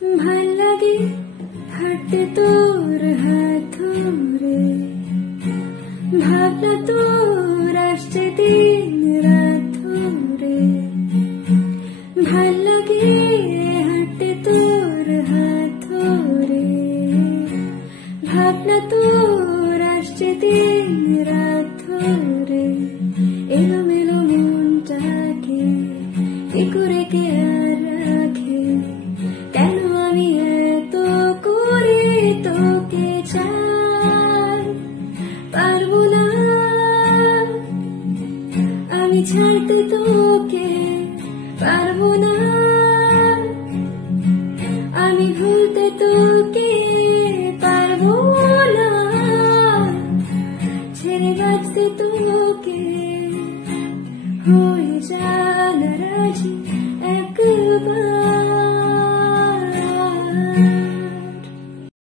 ভাল লাগে হাঁটতে তোর হাত ধরে, ভাবনা তোর আসছে দিন রাত ধরে। ভাল লাগে হাঁটতে তোর হাত ধরে, ভাবনা তোর আসছে দিন রাত ধরে। এলোমেলো মনটাকে কি করে কে আর রাখে, কেন আমি এত করে তোকে চাই। পারবো না আমি ছাড়তে তোকে, পারবো না আমি ভুলতে তোকে।